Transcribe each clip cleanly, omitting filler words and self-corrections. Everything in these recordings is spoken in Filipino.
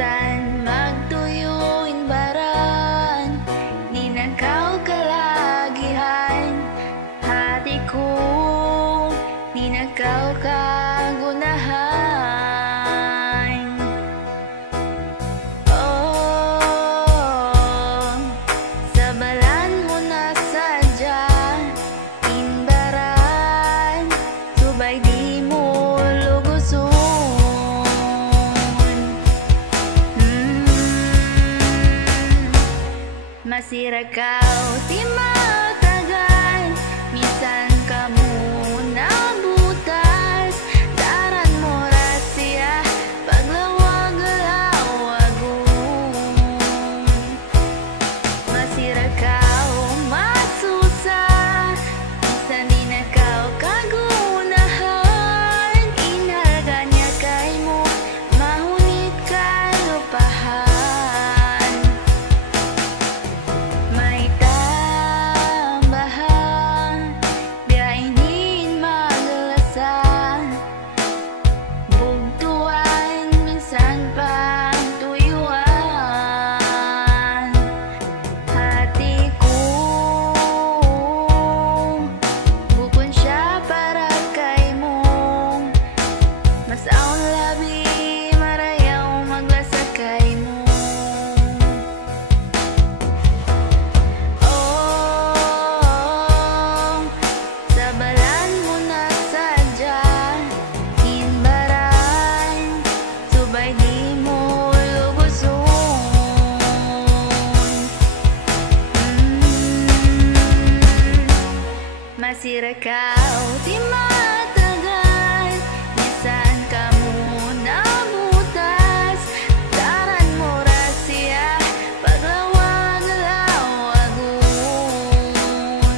Minsan magtuyuin baran, ninakaw kalagihan. Hati ko, ninakaw kagunahan. Oh, sa balan mo na sadya, inbaran, subay di mo luguson. Masira kaw ti matagan, minsan ka muna butas. Daran mo rasya, paglawag-lawagon. Masira kaw masusa, minsan di na kaw kagunahan. Inharga niya kay mo, mahunit ka lupahan. Masira kaw ti matagan, minsan ka muna butas. Daran mo rasya, paglawag-lawagon.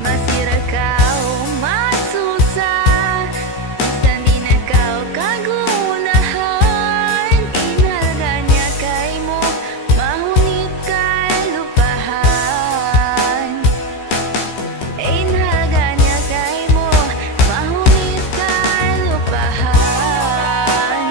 Masira kaw masusa, minsan di na kaw kagunahan. Inhalga niya kay mo, mahunit kay lupahan. Inhalga niya kay mo, mahunit kay lupahan.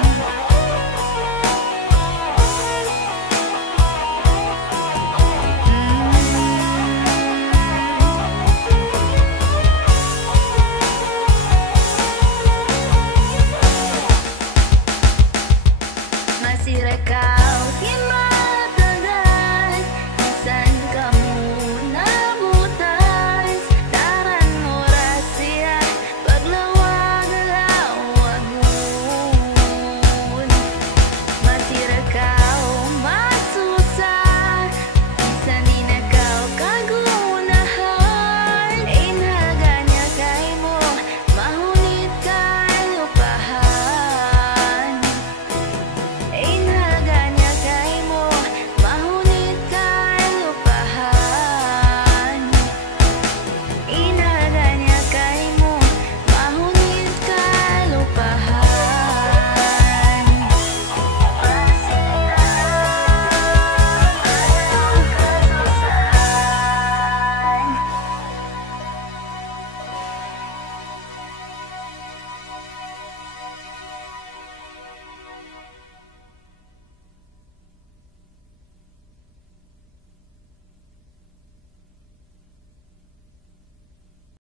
Masira kaw